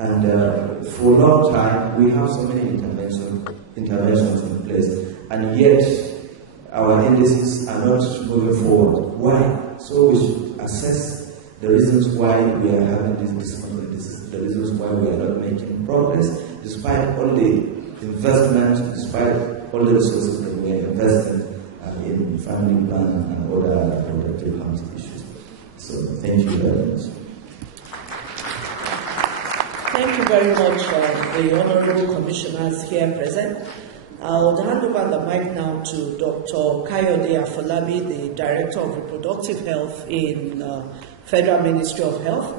And for a long time, we have so many interventions in place, and yet our indices are not moving forward. Why? So we should assess the reasons why we are having this disconnect, the reasons why we are not making progress, despite all the investment, despite all the resources that we are investing in family planning and other reproductive health issues. So thank you very much. Thank you very much, the Honourable Commissioners here present. I'll hand over the mic now to Dr. Kayode Afolabi, the Director of Reproductive Health in Federal Ministry of Health,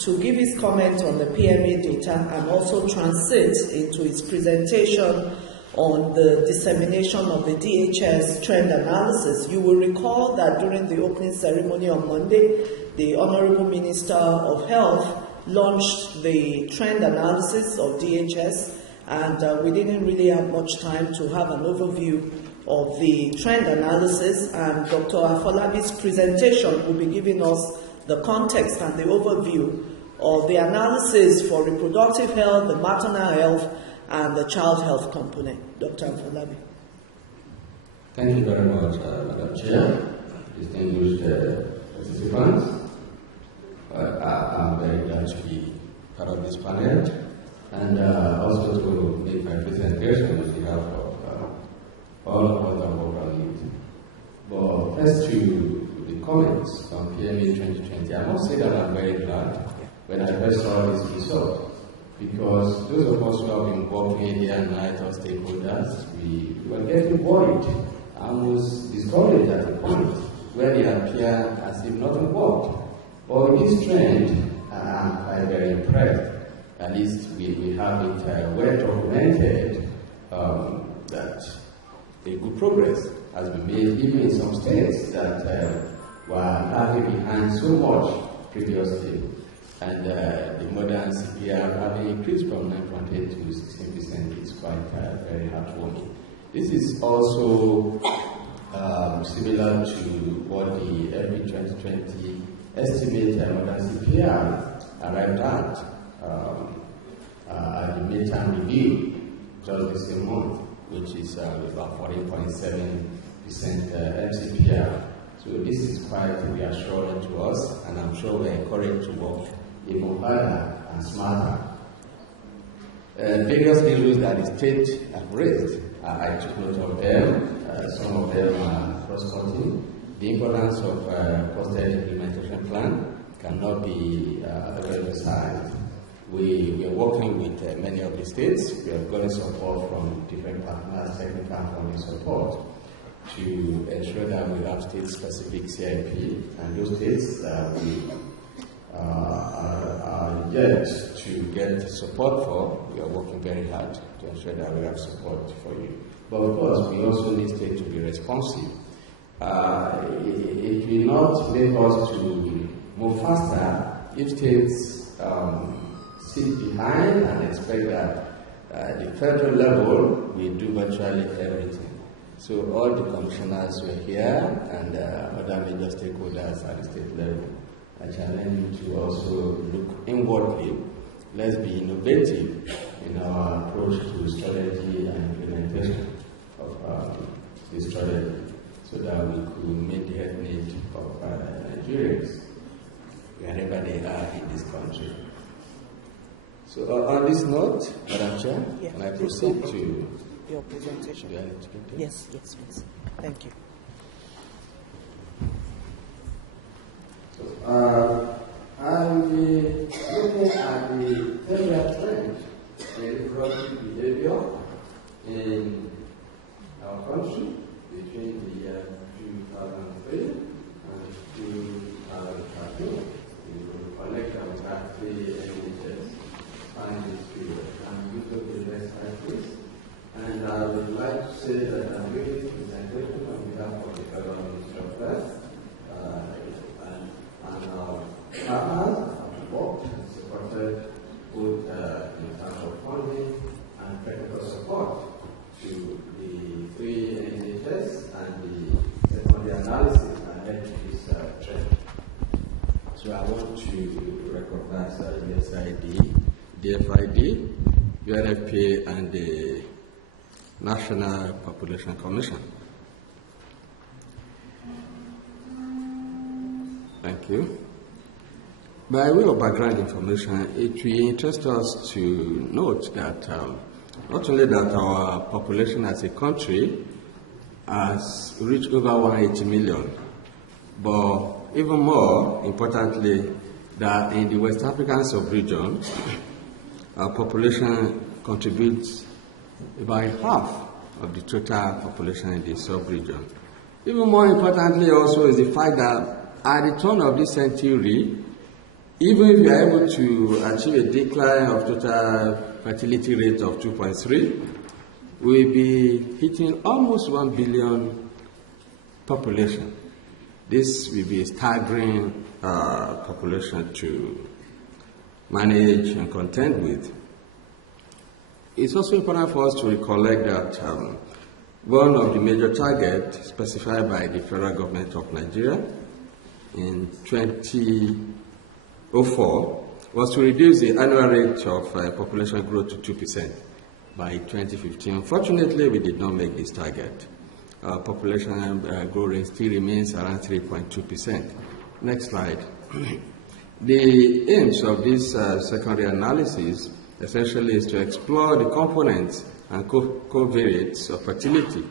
to give his comment on the PMA data and also transit into his presentation on the dissemination of the DHS trend analysis. You will recall that during the opening ceremony on Monday, the Honourable Minister of Health launched the trend analysis of DHS, and we didn't really have much time to have an overview of the trend analysis, and Dr. Afolabi's presentation will be giving us the context and the overview of the analysis for reproductive health, the maternal health, and the child health component. Dr. Afolabi. Thank you very much, Madam Chair, distinguished participants. I'm very glad to be part of this panel, and also to make my presentation on behalf of all of us that work on it. But first to the comments on PMA 2020, I must say that I'm very glad when I first saw this result, because those of us who have been working day and night as stakeholders, we were getting worried and was discouraged at a point where it appeared as if nothing worked. But with this trend, I'm quite very impressed. At least we have it well documented that a good progress has been made, even in some states that were lagging behind so much previously. And the modern CPR having increased from 9.8 to 16% is quite very heartwarming. This is also similar to what the FB 2020 estimate modern CPR arrived at the midterm review just this same month, which is about 14.7% MCPR. So this is quite reassuring to us, and I'm sure we're encouraged to work even harder and smarter. Various issues that the state have raised, I took note of them. Some of them are cross-cutting. The importance of posted implementation plan cannot be emphasized. We are working with many of the states. We have gotten support from different partners, technical and funding support, to ensure that we have state-specific CIP, and those states that we are yet to get support for, we are working very hard to ensure that we have support for you. But of course, we also need states to be responsive. It will not make us to move faster if states sit behind and expect that at the federal level we do virtually everything. So all the commissioners were here and other major stakeholders at the state level. I challenge you to also look inwardly. Let's be innovative in our approach to strategy and implementation of this strategy, so that we could meet the health need of Nigerians wherever they are in this country. So on this note, Madam Chair, can I proceed to your presentation? Yes, please. Thank you. I'll be looking at the 10-year trend in reproductive behavior in our country between the year 2003 and 2013. We will connect our exactly images, find this period, and use the next slide, please. And I would like to say that I'm giving this presentation on behalf of the Federal Ministry of Health, and our partners have worked and supported both in terms of funding and technical support to the three NHS and the secondary analysis that led to this trend. So I want to recognize USAID, DFID, UNFPA, and the National Population Commission. Thank you. By way of background information, it will interest us to note that not only that our population as a country has reached over 180 million, but even more importantly, that in the West African sub-region, our population contributes about half of the total population in the sub-region. Even more importantly also is the fact that at the turn of this century, even if we are able to achieve a decline of total fertility rate of 2.3, we'll be hitting almost 1 billion population. This will be a staggering population to manage and contend with. It's also important for us to recollect that one of the major targets specified by the federal government of Nigeria in 2004 was to reduce the annual rate of population growth to 2% by 2015. Unfortunately, we did not make this target. Population growth rate still remains around 3.2%. Next slide. The aims of this secondary analysis essentially is to explore the components and covariates of fertility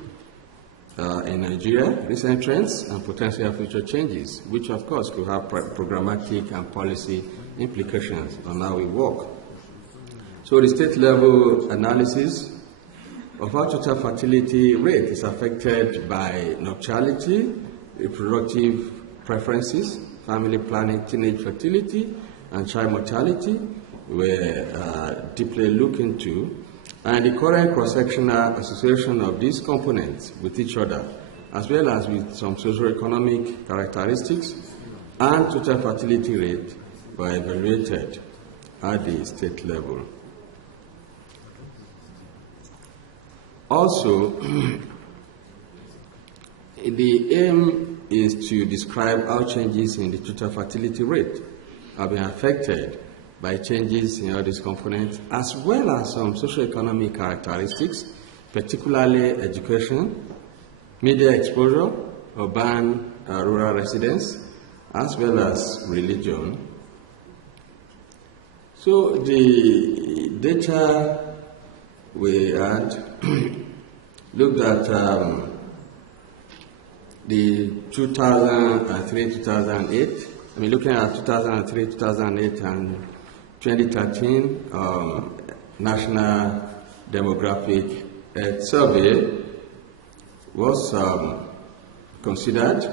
in Nigeria, recent trends, and potential future changes, which of course could have programmatic and policy implications on how we work. So the state level analysis of our total fertility rate is affected by nuptiality, reproductive preferences, family planning, teenage fertility, and child mortality. We're deeply looked into, and the current cross-sectional association of these components with each other, as well as with some socioeconomic characteristics and total fertility rate, were evaluated at the state level. Also, the aim is to describe how changes in the total fertility rate have been affected by changes in all these components, as well as some socioeconomic characteristics, particularly education, media exposure, urban, rural residents, as well as religion. So the data we had looked at the 2003-2008. I mean, looking at 2003-2008 and 2013 National Demographic Survey was considered,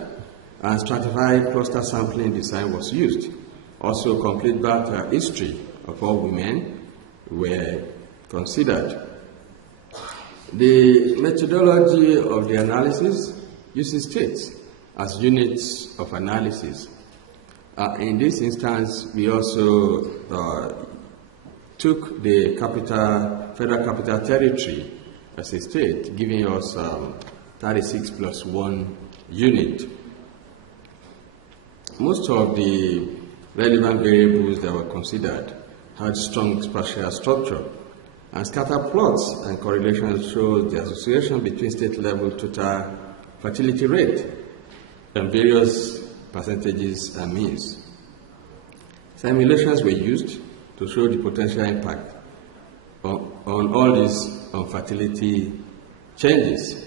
and stratified cluster sampling design was used. Also, complete birth history of all women were considered. The methodology of the analysis uses states as units of analysis. In this instance, we also took the Federal Capital Territory as a state, giving us 36 plus 1 unit. Most of the relevant variables that were considered had strong spatial structure, and scatter plots and correlations show the association between state level total fertility rate and various percentages and means. Simulations were used to show the potential impact on all these fertility changes.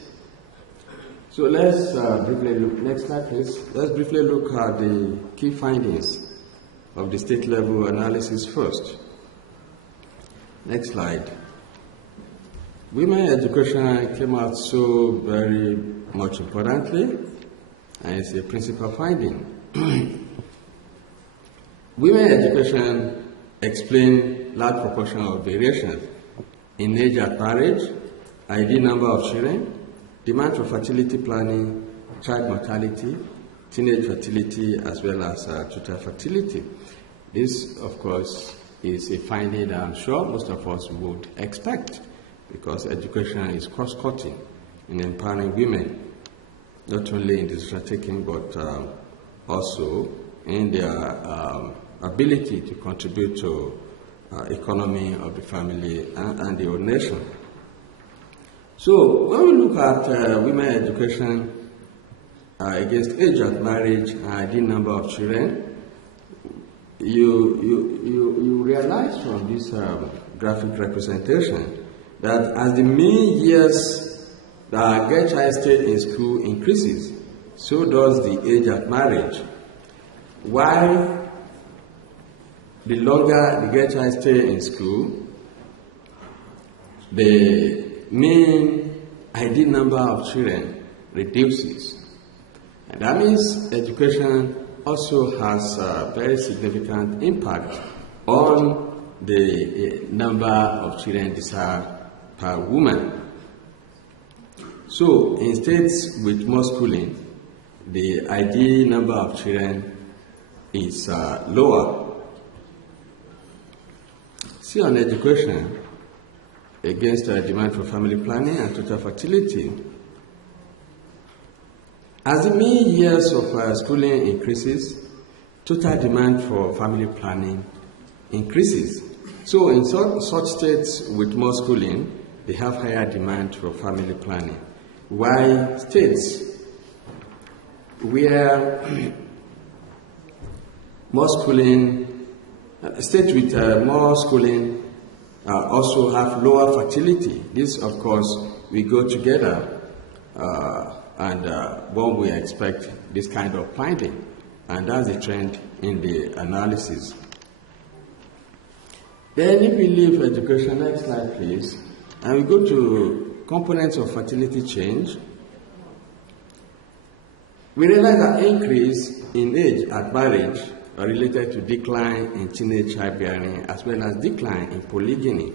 So let's briefly look, next slide please. Let's briefly look at the key findings of the state level analysis first. Next slide. Women education came out so very much importantly, and it's a principal finding. Women education explain large proportion of variations in age at marriage, ideal number of children, demand for fertility planning, child mortality, teenage fertility, as well as total fertility. This, of course, is a finding that I'm sure most of us would expect, because education is cross-cutting in empowering women, not only in decision taking, but also in their ability to contribute to economy of the family and the whole nation. So when we look at women education against age of marriage and the number of children, you realize from this graphic representation that as the mean years that girl child stay in school increases, so does the age of marriage. While the longer the girl child stay in school, the mean ideal number of children reduces. And that means education also has a very significant impact on the number of children desired per woman. So in states with more schooling, the ideal number of children is lower. See on education against demand for family planning and total fertility. As the mean years of schooling increases, total demand for family planning increases. So in such states with more schooling, they have higher demand for family planning. While states where states with more schooling also have lower fertility. This, of course, we go together and one we expect this kind of finding, and that's the trend in the analysis. Then if we leave education, next slide please, and we go to components of fertility change, we realize that increase in age at marriage are related to decline in teenage childbearing as well as decline in polygyny.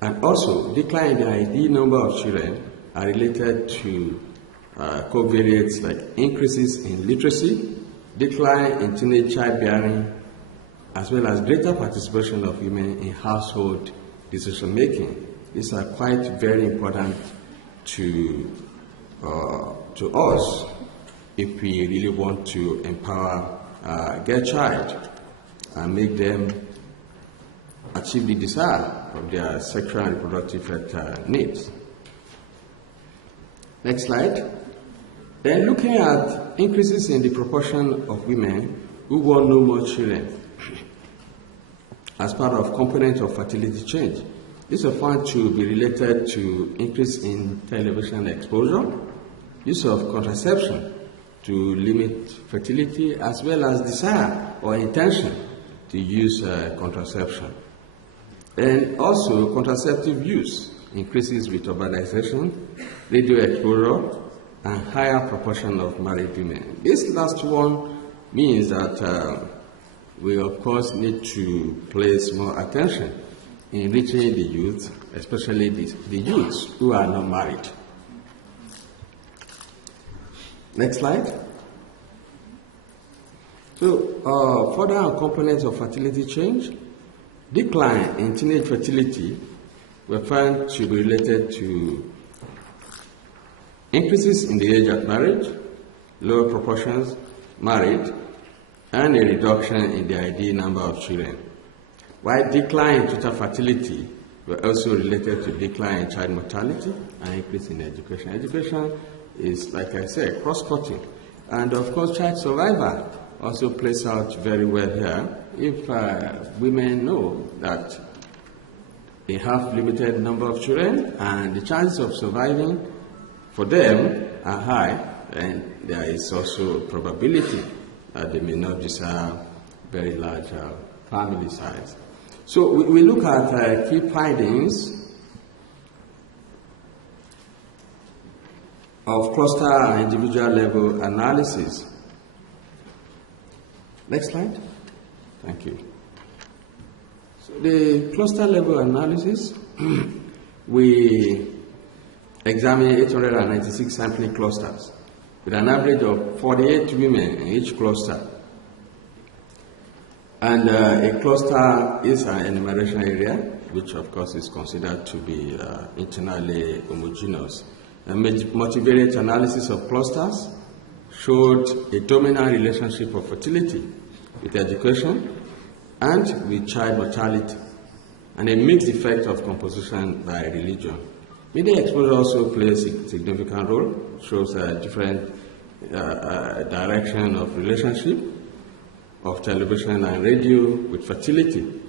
And also, decline in the ideal number of children are related to covariates like increases in literacy, decline in teenage childbearing, as well as greater participation of women in household decision making. These are quite very important to us if we really want to empower girl child and make them achieve the desire of their sexual and reproductive needs. Next slide. Then looking at increases in the proportion of women who want no more children as part of component of fertility change. These are found to be related to increase in television exposure, use of contraception to limit fertility, as well as desire or intention to use contraception. And also contraceptive use increases with urbanization, radio exposure, and higher proportion of married women. This last one means that we of course need to place more attention in reaching the youth, especially the youths who are not married. Next slide. So, further on components of fertility change, decline in teenage fertility were found to be related to increases in the age of marriage, lower proportions married, and a reduction in the ideal number of children. While decline in total fertility were also related to decline in child mortality and increase in education. Education is, like I said, cross-cutting. And of course, child survival also plays out very well here. If women know that they have limited number of children and the chances of surviving for them are high, and there is also a probability that they may not desire very large family size. So we look at key findings of cluster and individual level analysis. Next slide. Thank you. So the cluster level analysis, we examine 896 sampling clusters with an average of 48 women in each cluster. And a cluster is an enumeration area, which of course is considered to be internally homogeneous. A multivariate analysis of clusters showed a dominant relationship of fertility with education and with child mortality. and a mixed effect of composition by religion. Media exposure also plays a significant role, shows a different direction of relationship of television and radio with fertility.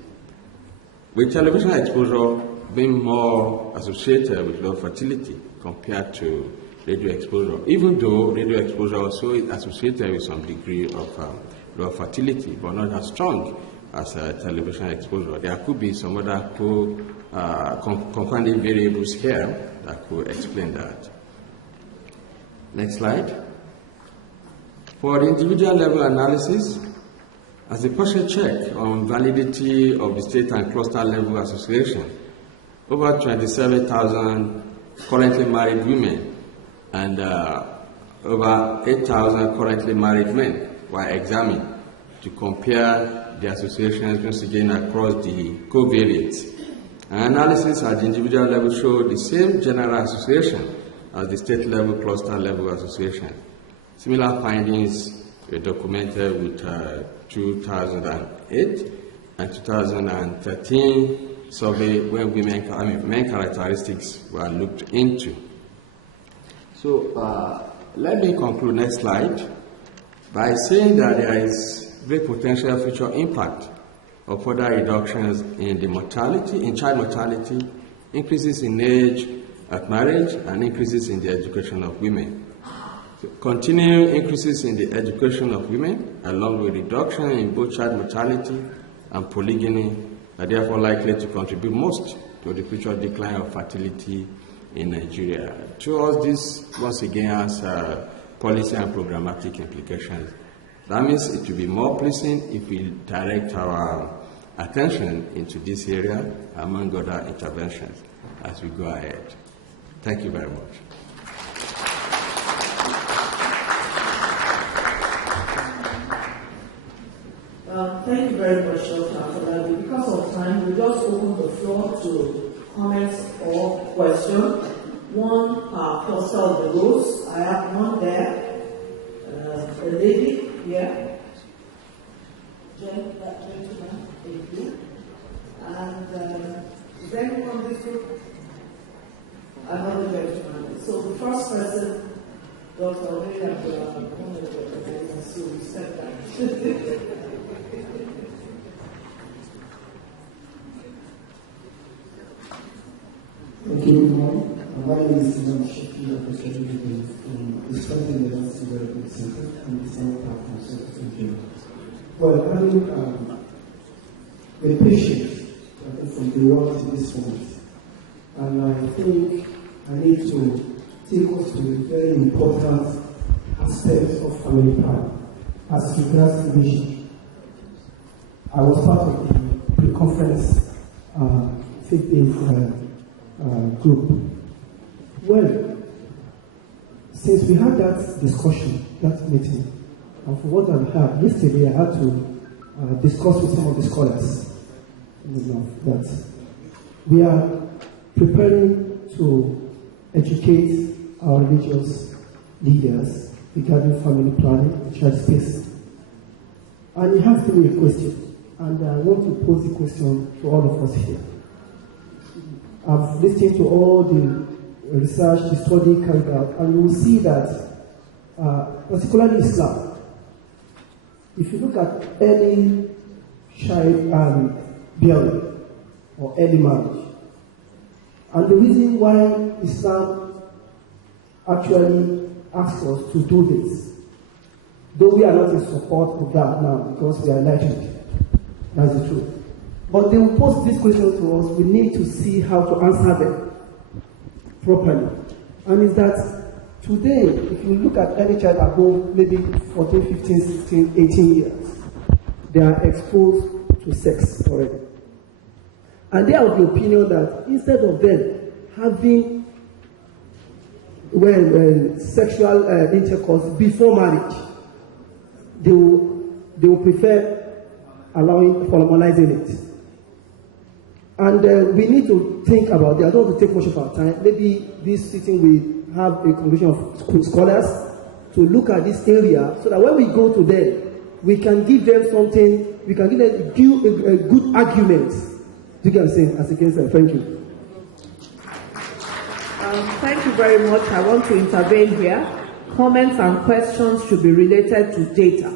With television exposure being more associated with low fertility compared to radio exposure, even though radio exposure also is associated with some degree of low fertility, but not as strong as television exposure. There could be some other confounding variables here that could explain that. Next slide. For the individual level analysis, as a partial check on validity of the state and cluster level association, over 27,000 currently married women and over 8,000 currently married men were examined to compare the associations once again across the covariates. An analysis at the individual level showed the same general association as the state level cluster level association. Similar findings were documented with 2008 and 2013 survey when men characteristics were looked into. So let me conclude, next slide, by saying that there is great potential future impact of further reductions in the mortality, in child mortality, increases in age at marriage, and increases in the education of women. So continuing increases in the education of women, along with reduction in both child mortality and polygyny, are therefore likely to contribute most to the future decline of fertility in Nigeria. To us, this once again has policy and programmatic implications. That means it will be more pleasing if we direct our attention into this area, among other interventions, as we go ahead. Thank you very much. Thank you very much, Dr. Afolabi. Because of time, we just open the floor to comments or questions. One cluster of the rows. I have one there. A lady here. Gentleman, thank you. And is there anyone this group? Another gentleman. So the first person, Dr. Afolabi, so we step back. Okay, good morning. My name is Imam Shafi, I'm from the Strength University Development Center and the Center Platform Service Engineer. Well, having a patient from the world to this point, and I think I need to take us to a very important aspect of family planning as regards vision. I was part of the pre-conference faith-based group. Well, since we had that discussion, that meeting, and from what I've heard yesterday, I had to discuss with some of the scholars that we are preparing to educate our religious leaders regarding family planning and child space. And he asked me a question, and I want to pose the question to all of us here. I've listened to all the research, the study carried out, and you will see that, particularly Islam, if you look at early child bearing or early marriage, and the reason why Islam actually asks us to do this, though we are not in support of that now because we are enlightened, that's the truth. But they will pose this question to us, we need to see how to answer them properly. And it's that today, if you look at any child above maybe 14, 15, 16, 18 years, they are exposed to sex already. And they are of the opinion that instead of them having sexual intercourse before marriage, they will prefer formalizing it. And we need to think about it. I don't want to take much of our time. Maybe this sitting we have a congregation of scholars to look at this area so that when we go to them, we can give them something, we can give them a good argument Do you get what I'm saying? As against that, thank you. Thank you very much. I want to intervene here. Comments and questions should be related to data.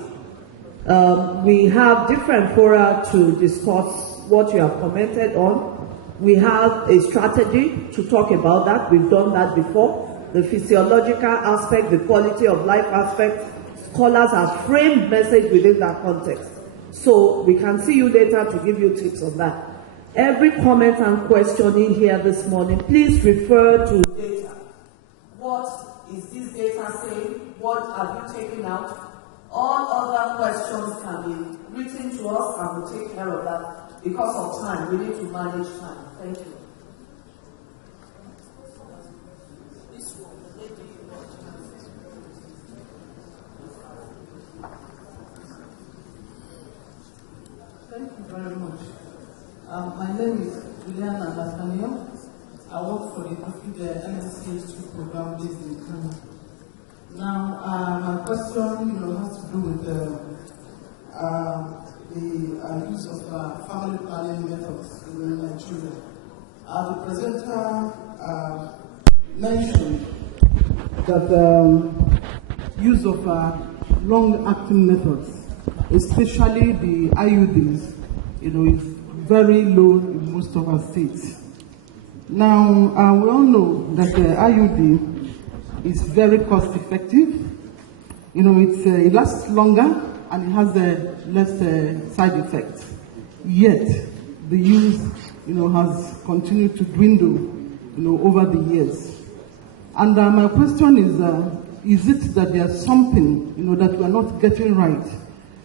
We have different fora to discuss what you have commented on. We have a strategy to talk about that. We've done that before. The physiological aspect, the quality of life aspect, scholars have framed message within that context. So we can see you later to give you tips on that. Every comment and question in here this morning, please refer to data. What is this data saying? What have you taken out? All other questions can be written to us and we'll take care of that. Because of time, we need to manage time. Thank you. Thank you very much. My name is Juliana Nathaniel. I work for the MSc program based in Ghana. Now, my question, has to do with the use of family planning methods in Nigeria. The presenter mentioned that use of long-acting methods, especially the IUDs, is very low in most of our states. Now, we all know that the IUD is very cost-effective. It lasts longer and it has less side effects. Yet, the use, has continued to dwindle, over the years. And my question is it that there's something, that we are not getting right,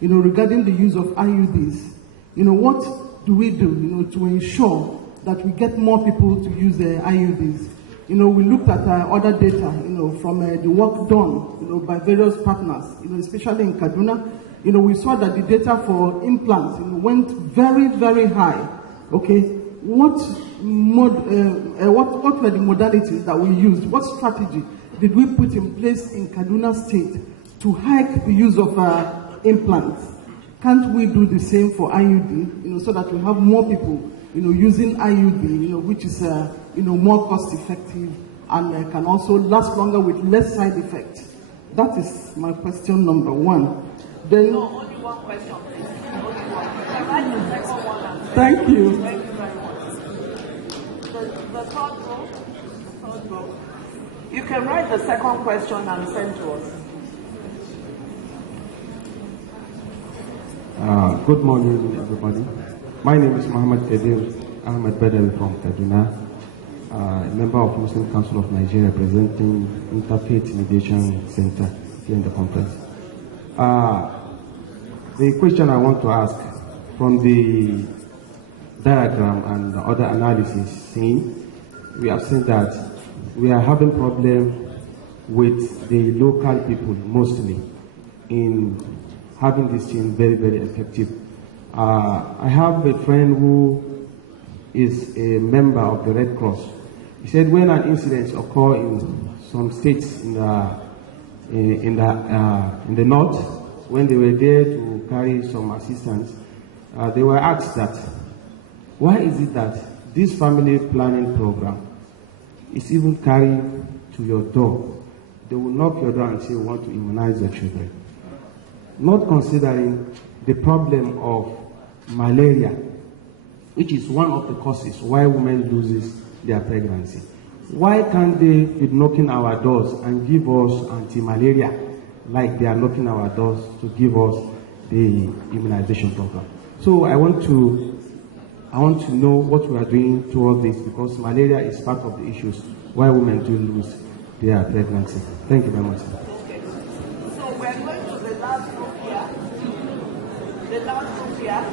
regarding the use of IUDs? What do we do, to ensure that we get more people to use the IUDs? We looked at other data, from the work done, by various partners, especially in Kaduna. We saw that the data for implants, went very, very high. Okay, what were the modalities that we used? What strategy did we put in place in Kaduna State to hike the use of implants? Can't we do the same for IUD, so that we have more people, using IUD, which is, more cost effective and can also last longer with less side effects? That is my question number one. Then, no, only one question, please. Only one. Write the second one. Thank you. Thank you very much. The third row. You can write the second question and send to us. Good morning, everybody. My name is Muhammad Kadir Ahmed Bedel from Kaduna, a member of Muslim Council of Nigeria, representing Interfaith Mediation Center here in the conference. The question I want to ask, from the diagram and the other analysis seen, we have seen that we are having problem with the local people mostly in having this thing very, very effective. I have a friend who is a member of the Red Cross. He said when an incident occurs in some states in the north, when they were there to carry some assistance, they were asked that, why is it that this family planning program is even carried to your door? They will knock your door and say, we want to immunize your children. Not considering the problem of malaria, which is one of the causes why women loses their pregnancy. Why can't they be knocking our doors and give us anti-malaria like they are knocking our doors to give us the immunization program? So I want to know what we are doing toward this, because malaria is part of the issues why women do lose their pregnancy. Thank you very much. Okay. So we're going to the last group here. The last group here.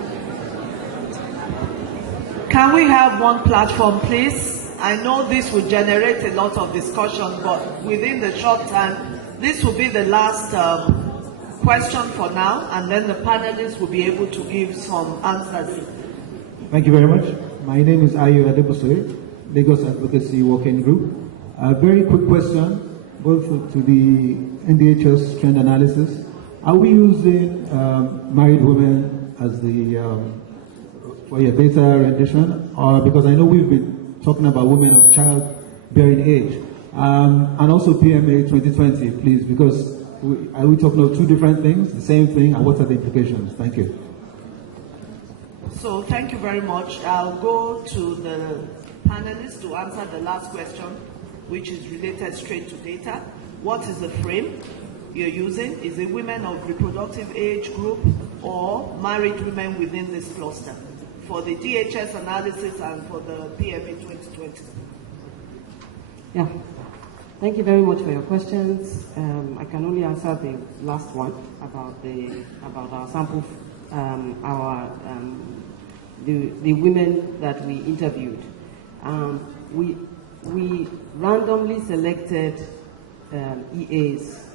Can we have one platform, please? I know this will generate a lot of discussion, but within the short time, this will be the last question for now, and then the panelists will be able to give some answers. Thank you very much. My name is Ayo Adebuswe, Lagos Advocacy Working Group. A very quick question, both to the NDHS trend analysis. Are we using married women as for your data rendition, because I know we've been talking about women of childbearing age, and also PMA 2020, please, because are we talking of two different things, the same thing, and what are the implications? Thank you. So thank you very much. I'll go to the panelists to answer the last question, which is related straight to data. What is the frame you're using? Is it women of reproductive age group or married women within this cluster for the DHS analysis and for the PMA 2020? Yeah. Thank you very much for your questions. I can only answer the last one about our sample, the women that we interviewed. We randomly selected areas,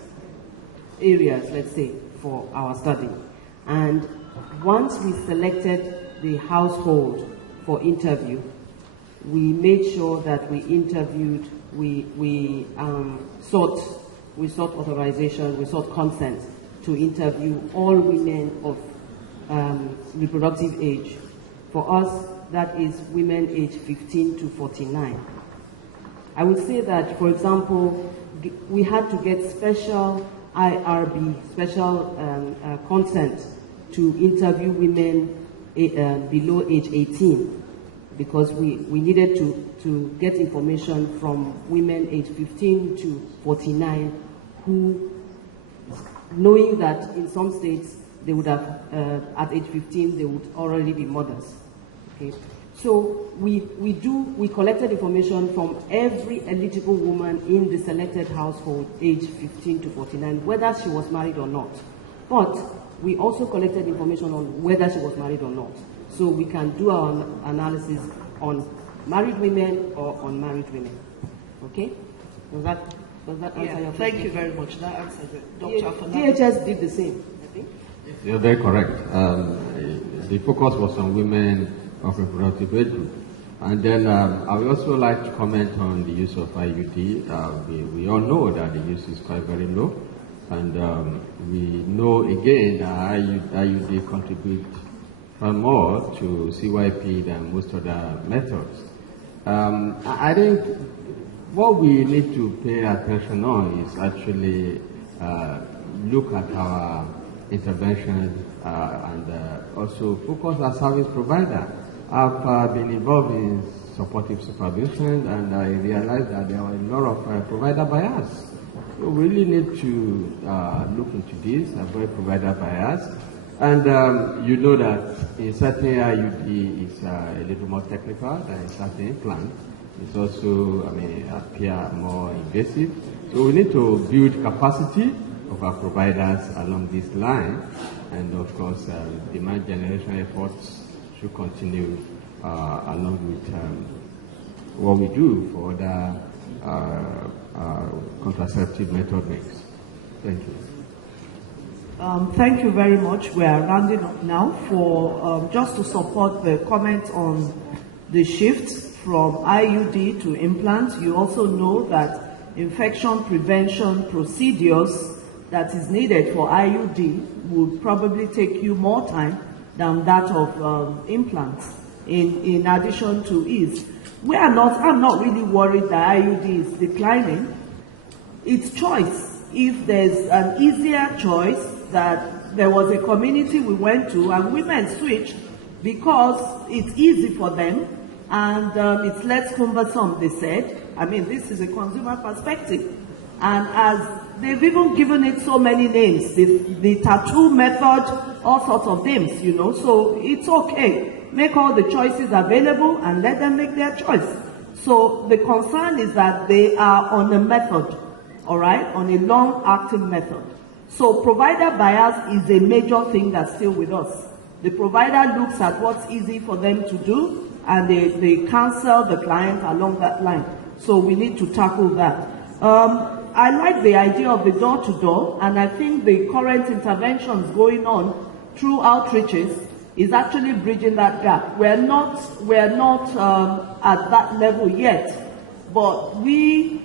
let's say, for our study. And once we selected the household for interview, we made sure that we interviewed, we sought authorization, we sought consent to interview all women of reproductive age. For us, that is women aged 15 to 49. I would say that, for example, we had to get special IRB, special consent to interview women below age 18, because we needed to get information from women aged 15 to 49 who, knowing that in some states they would have, at age 15, they would already be mothers. Okay. So we collected information from every eligible woman in the selected household aged 15 to 49, whether she was married or not. But we also collected information on whether she was married or not. So we can do our analysis on married women or unmarried women. Okay? Does that answer your question? Thank you very much. That answers it. Dr. DHS did the same, I think. You're very correct. The focus was on women of reproductive age group. And then I would also like to comment on the use of IUD. We all know that the use is quite very low. And we know again that IUD contribute far more to CYP than most other methods. I think what we need to pay attention on is actually look at our intervention and also focus our service provider. I've been involved in supportive supervision, and I realized that there are a lot of provider bias. So we really need to look into this, avoid provider bias. And you know that in certain IUD is a little more technical than in certain implant. It's also, appear more invasive. So we need to build capacity of our providers along this line. And of course, demand generation efforts should continue along with what we do for other contraceptive method mix. Thank you. Thank you very much. We are rounding up now for just to support the comment on the shift from IUD to implants. You also know that infection prevention procedures that is needed for IUD would probably take you more time than that of implants. In addition to ease, I'm not really worried that IUD is declining. It's choice. If there's an easier choice, that there was a community we went to and women switched because it's easy for them and it's less cumbersome, they said. This is a consumer perspective. And as they've even given it so many names, the tattoo method, all sorts of names, so it's okay. Make all the choices available and let them make their choice. So the concern is that they are on a method, all right, on a long-acting method. So provider bias is a major thing that's still with us. The provider looks at what's easy for them to do and they counsel the client along that line. So we need to tackle that. I like the idea of the door-to-door, and I think the current interventions going on through outreaches is actually bridging that gap. We're not at that level yet, but we,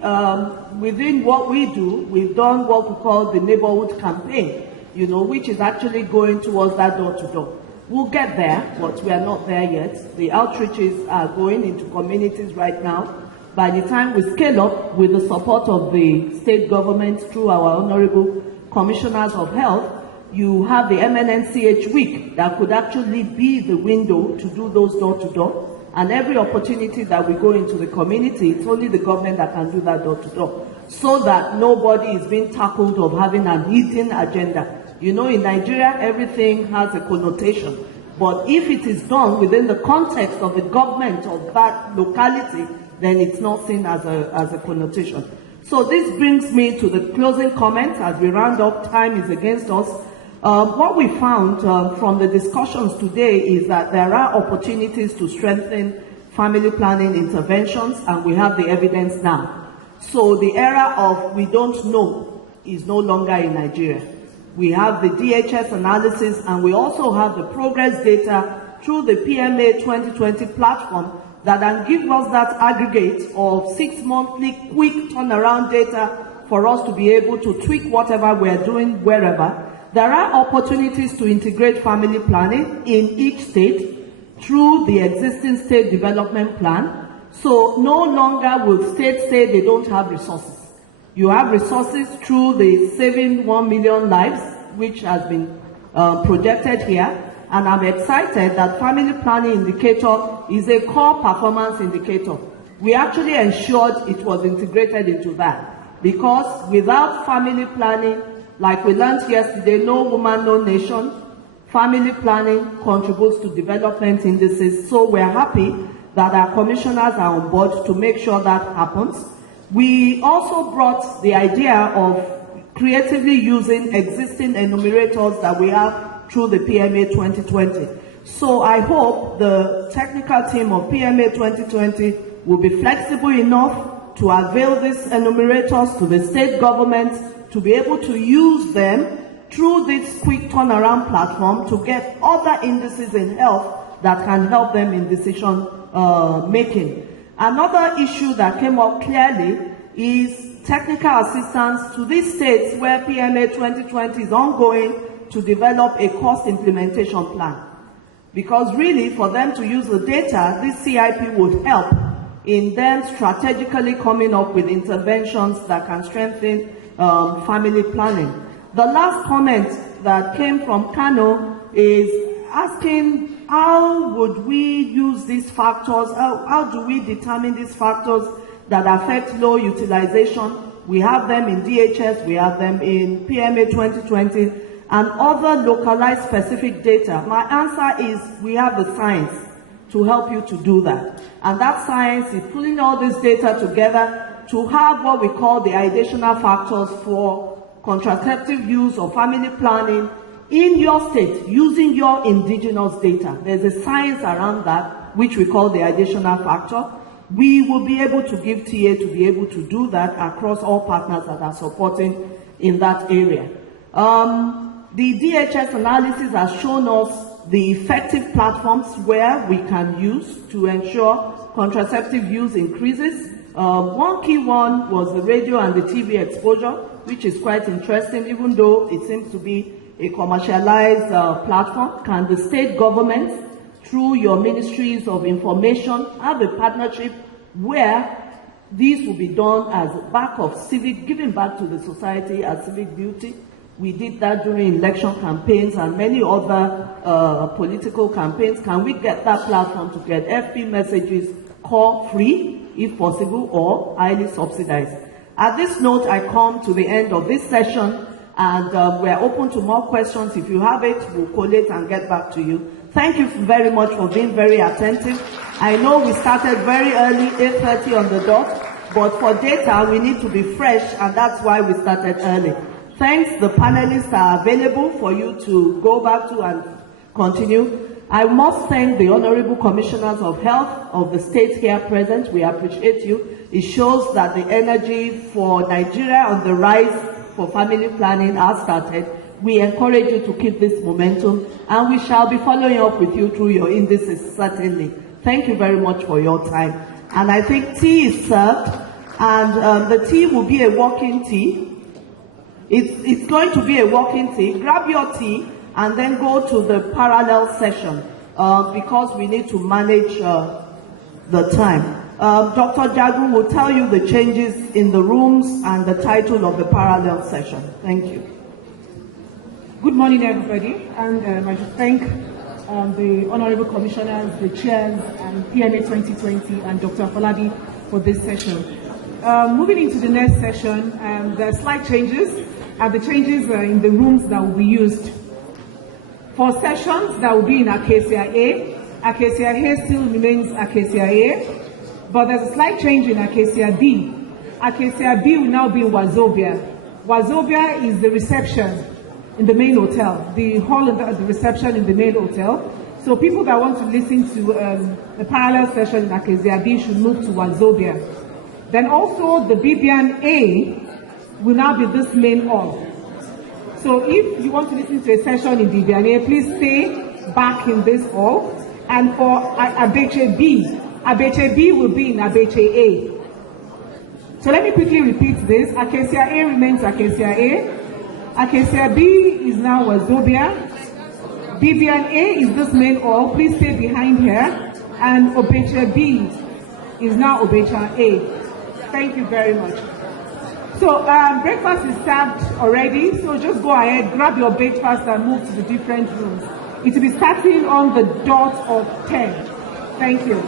within what we do, we've done what we call the neighborhood campaign, which is actually going towards that door-to-door. We'll get there, but we are not there yet. The outreaches are going into communities right now. By the time we scale up with the support of the state government through our honorable commissioners of health, you have the MNNCH week that could actually be the window to do those door-to-door. And every opportunity that we go into the community, it's only the government that can do that door-to-door, so that nobody is being tackled of having an hidden agenda. You know, in Nigeria, everything has a connotation. But if it is done within the context of the government of that locality, then it's not seen as a connotation. So this brings me to the closing comments as we round up. Time is against us. What we found from the discussions today is that there are opportunities to strengthen family planning interventions, and we have the evidence now. So the era of we don't know is no longer in Nigeria. We have the DHS analysis, and we also have the progress data through the PMA 2020 platform that can give us that aggregate of 6 monthly quick turnaround data for us to be able to tweak whatever we're doing wherever. There are opportunities to integrate family planning in each state through the existing state development plan. So no longer will states say they don't have resources. You have resources through the Saving 1 Million Lives, which has been projected here. And I'm excited that family planning indicator is a core performance indicator. We actually ensured it was integrated into that, because without family planning, like we learned yesterday, no woman, no nation, family planning contributes to development indices. So we're happy that our commissioners are on board to make sure that happens. We also brought the idea of creatively using existing enumerators that we have through the PMA 2020. So I hope the technical team of PMA 2020 will be flexible enough to avail these enumerators to the state governments to be able to use them through this quick turnaround platform to get other indices in health that can help them in decision making. Another issue that came up clearly is technical assistance to these states where PMA 2020 is ongoing to develop a cost implementation plan. Because really, for them to use the data, this CIP would help in them strategically coming up with interventions that can strengthen family planning. The last comment that came from Kano is asking how would we use these factors, how do we determine these factors that affect low utilization? We have them in DHS, we have them in PMA 2020, and other localized specific data. My answer is we have the science to help you to do that. And that science is pulling all this data together to have what we call the ideational factors for contraceptive use or family planning in your state using your indigenous data. There's a science around that which we call the ideational factor. We will be able to give TA to be able to do that across all partners that are supporting in that area. The DHS analysis has shown us the effective platforms where we can use to ensure contraceptive use increases. One key one was the radio and the TV exposure, which is quite interesting, even though it seems to be a commercialized platform. Can the state government, through your ministries of information, have a partnership where this will be done as back of civic, giving back to the society as civic duty? We did that during election campaigns and many other political campaigns. Can we get that platform to get FP messages call free, if possible, or highly subsidized? At this note, I come to the end of this session, and we're open to more questions. If you have it, we'll collate and get back to you. Thank you very much for being very attentive. I know we started very early, 8:30 on the dot, but for data, we need to be fresh, and that's why we started early. Thanks, the panelists are available for you to go back to and continue. I must thank the Honorable Commissioners of Health of the states here present. We appreciate you. It shows that the energy for Nigeria on the rise for family planning has started. We encourage you to keep this momentum, and we shall be following up with you through your indices, certainly. Thank you very much for your time. And I think tea is served, and the tea will be a walking tea. It's going to be a walking tea. Grab your tea, and then go to the parallel session because we need to manage the time. Dr. Jagu will tell you the changes in the rooms and the title of the parallel session. Thank you. Good morning, everybody, and I should thank the Honorable Commissioners, the Chairs, and PMA 2020, and Dr. Afolabi for this session. Moving into the next session, there are slight changes, and the changes are in the rooms that will be used. For sessions that will be in Acacia A, Acacia A still remains Acacia A, but there's a slight change in Acacia B. Acacia B will now be Wazobia. Wazobia is the reception in the main hotel, the hall of the reception in the main hotel. So people that want to listen to the parallel session in Acacia B should move to Wazobia. Then also the Bibian A will now be this main hall. So if you want to listen to a session in Bibian A, please stay back in this hall. And for Abeche B will be in Abeche A. So let me quickly repeat this. Acacia A remains Acacia A. Acacia B is now Wazobia. Bibian A is this main hall. Please stay behind here. And Obecha B is now Obecha A. Thank you very much. So breakfast is served already. So just go ahead, grab your breakfast and move to the different rooms. It will be starting on the dot of 10. Thank you.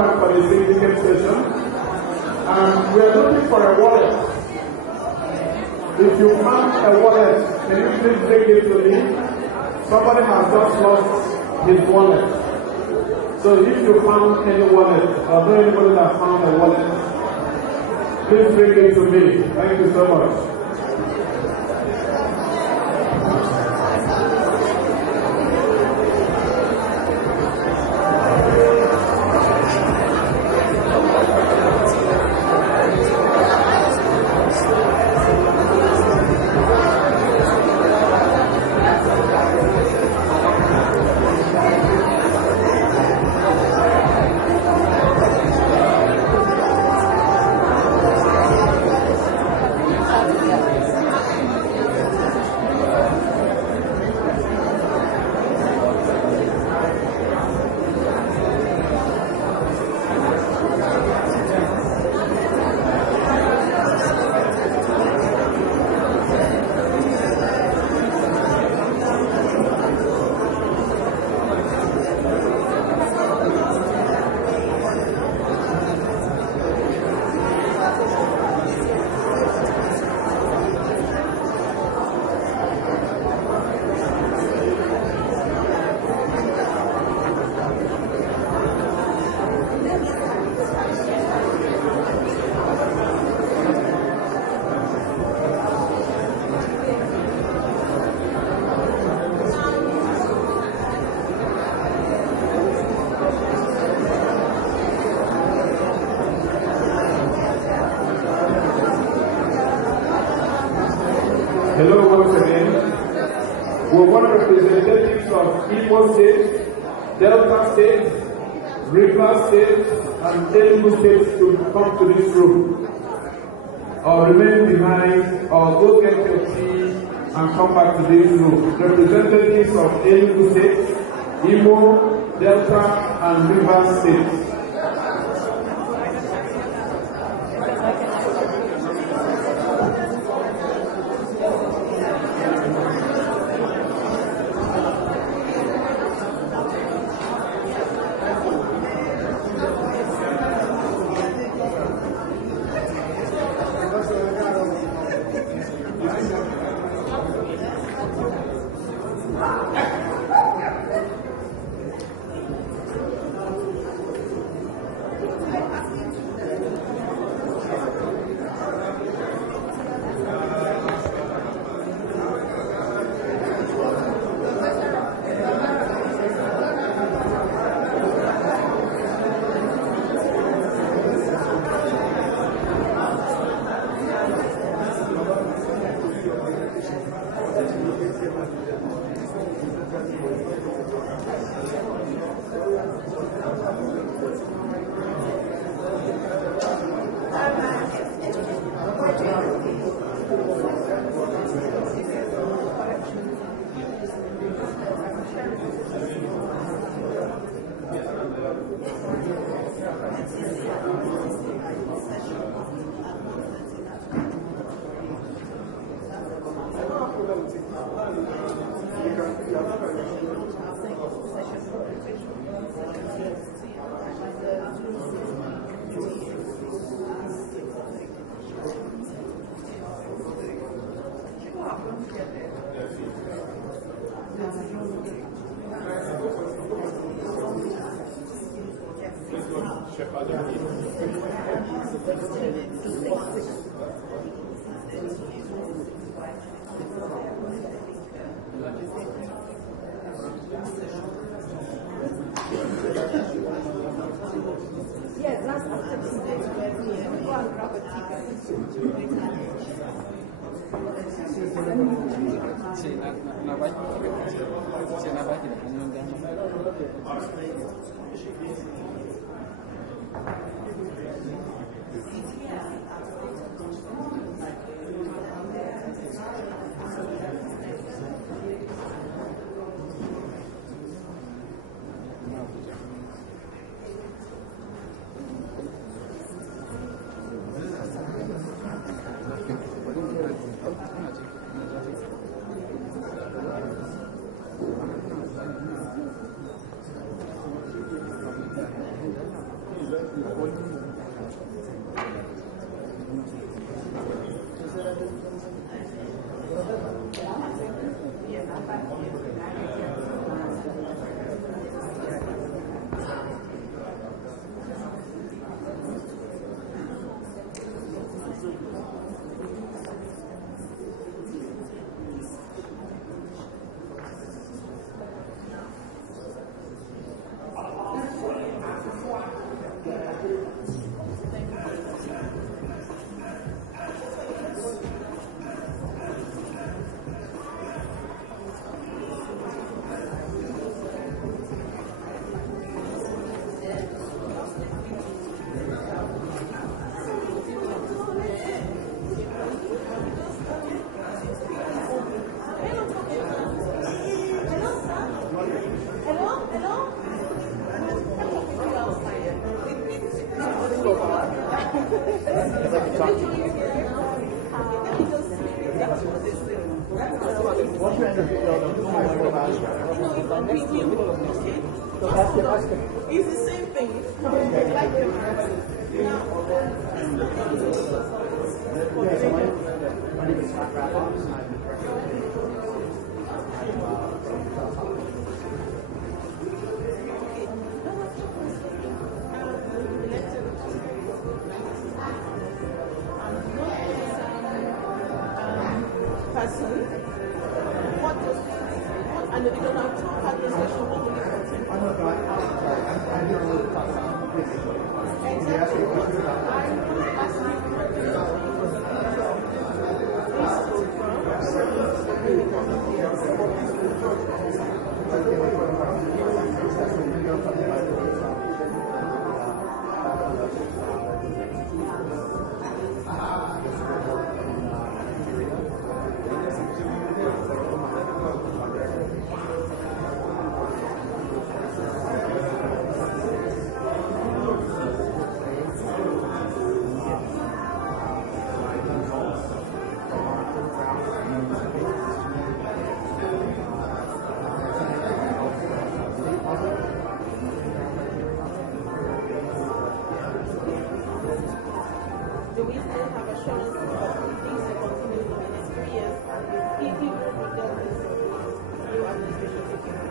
back for the syndicate session. And we are looking for a wallet. If you found a wallet, can you please bring it to me? Somebody has just lost his wallet. So if you found any wallet, or know anybody that found a wallet, please bring it to me. Thank you so much. Hello once again. We want representatives of Imo State, Delta State, Rivers State, and Enugu State to come to this room. Or remain behind, or go get your tea and come back to this room. Representatives of Enugu State, Imo, Delta, and Rivers State. It's the same thing. Person. And if you don't have two administration, what will you contain? Do we still have assurance that these will continue for the next 3 years and the people will get this new administration taking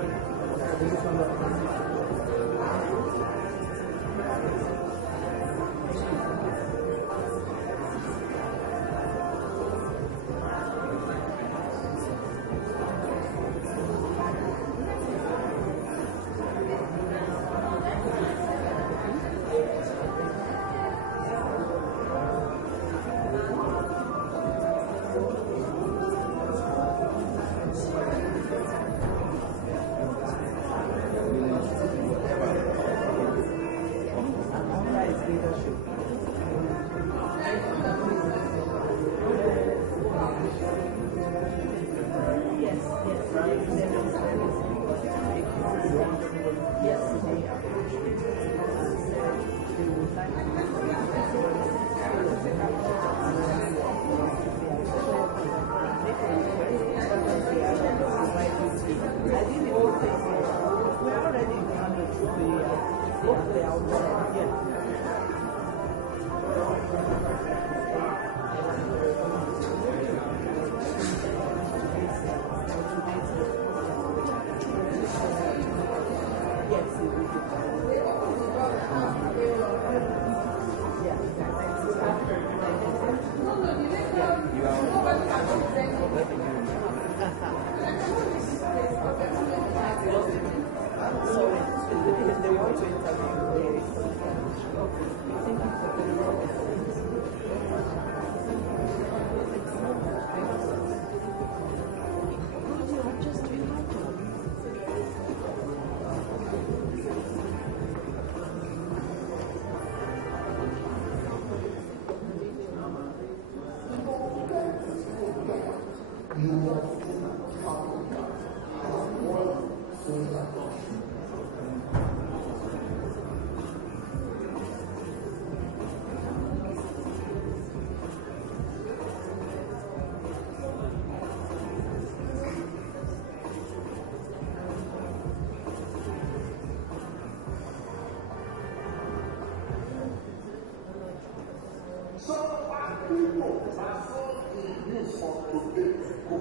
Some of our people are so in use of today go.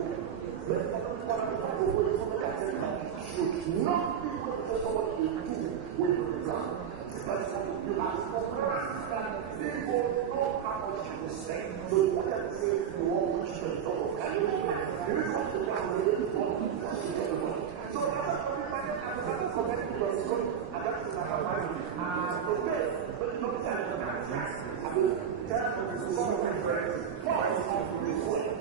Should not be what somebody will do when you ground. But you have to grasp that people know how much you say. So what I say, you want to show the top of that. You will come to ground when you want to get the money. So that's what we find out. I'm not connecting to your school. And that is our money. Okay, but you don't tell them that. I will tell them to some of my friends. Why is it this way?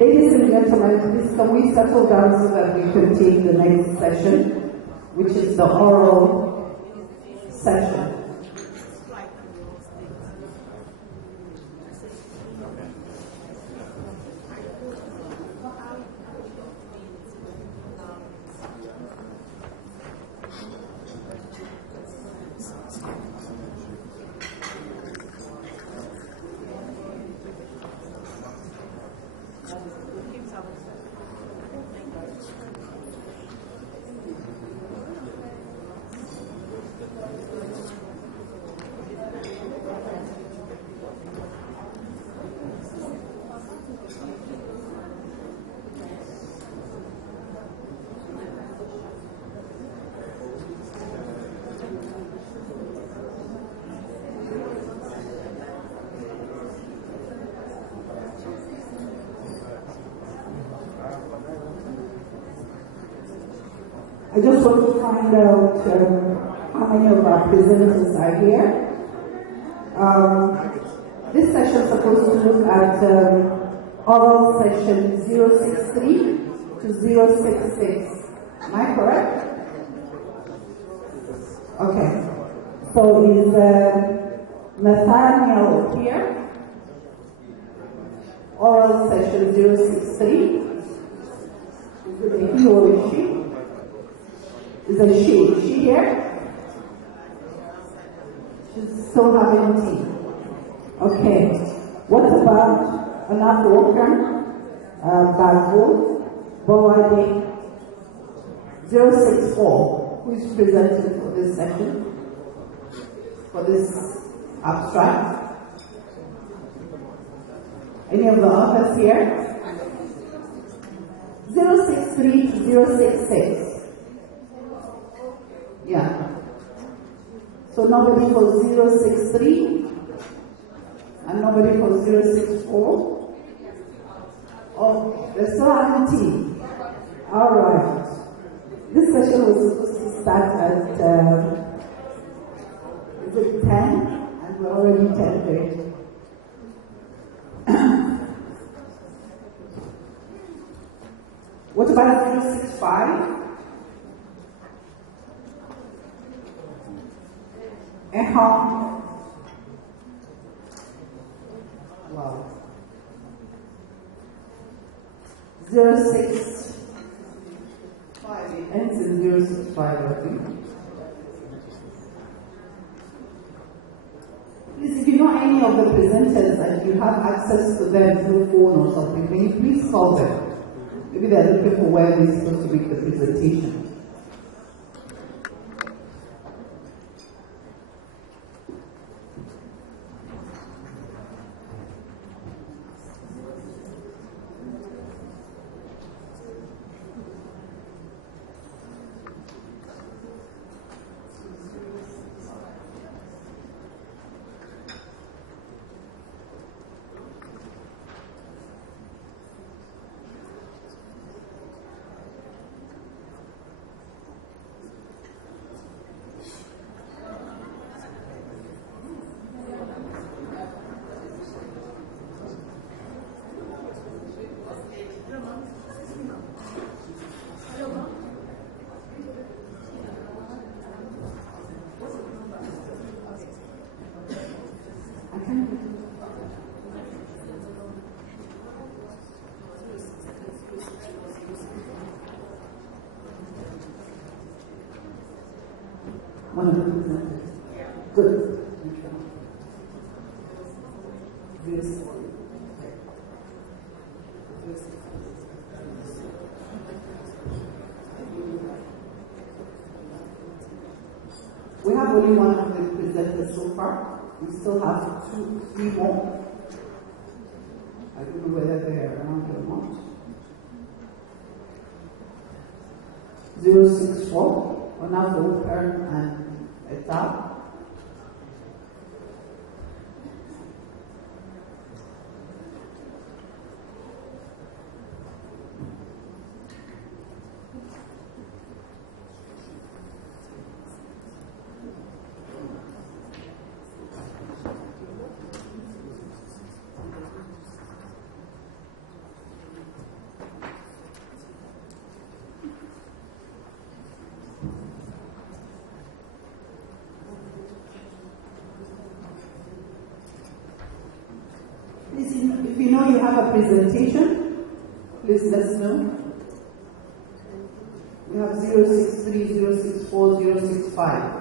Ladies and gentlemen, please can we settle down so that we can take the next session, which is the oral session. I just want to find out how many of our presenters are here. This session is supposed to look at oral session 063 to 066. Am I correct? Okay. So is Nathaniel here? Oral session 063. Is it a he or a she? Is it she? Is she here? She's still having tea. Okay. What about Anat Walker, Bago, Bowade, 064? Who is presenting for this session? For this abstract? Any of the authors here? 063 to 066. Yeah. So nobody for 063 and nobody for 064. Oh, they're still having tea. All right. This session was supposed to start at is it 10? And we're already 10:30. What about 065? Wow. 065. It ends in 065, I think. Please, if you know any of the presenters and you have access to them through phone or something, can you please call them? Maybe they're looking for where they're supposed to make the presentation. Good. We have only one of the presenters so far. We still have 3 more. I don't know whether they're around or not. 064, Onavo Walker and Eta. you have a presentation, please let us know. We have 063, 064, 065.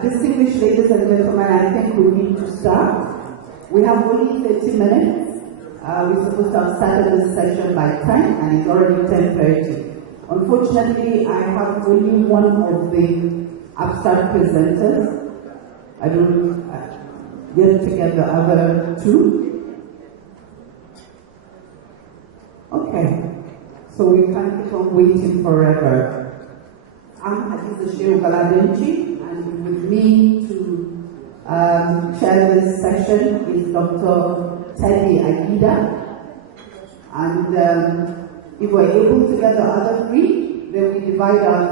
Distinguished ladies and gentlemen, I think we need to start. We have only 30 minutes. We're supposed to have started this session by 10 and it's already 10:30. Unfortunately, I have only one of the abstract presenters. I don't get to get the other two. Okay, so we can't keep on waiting forever. I'm Hadiza Shehu Galadenchi, and with me to chair this session is Dr. Teddy Agida. And if we're able to get the other three, then we divide our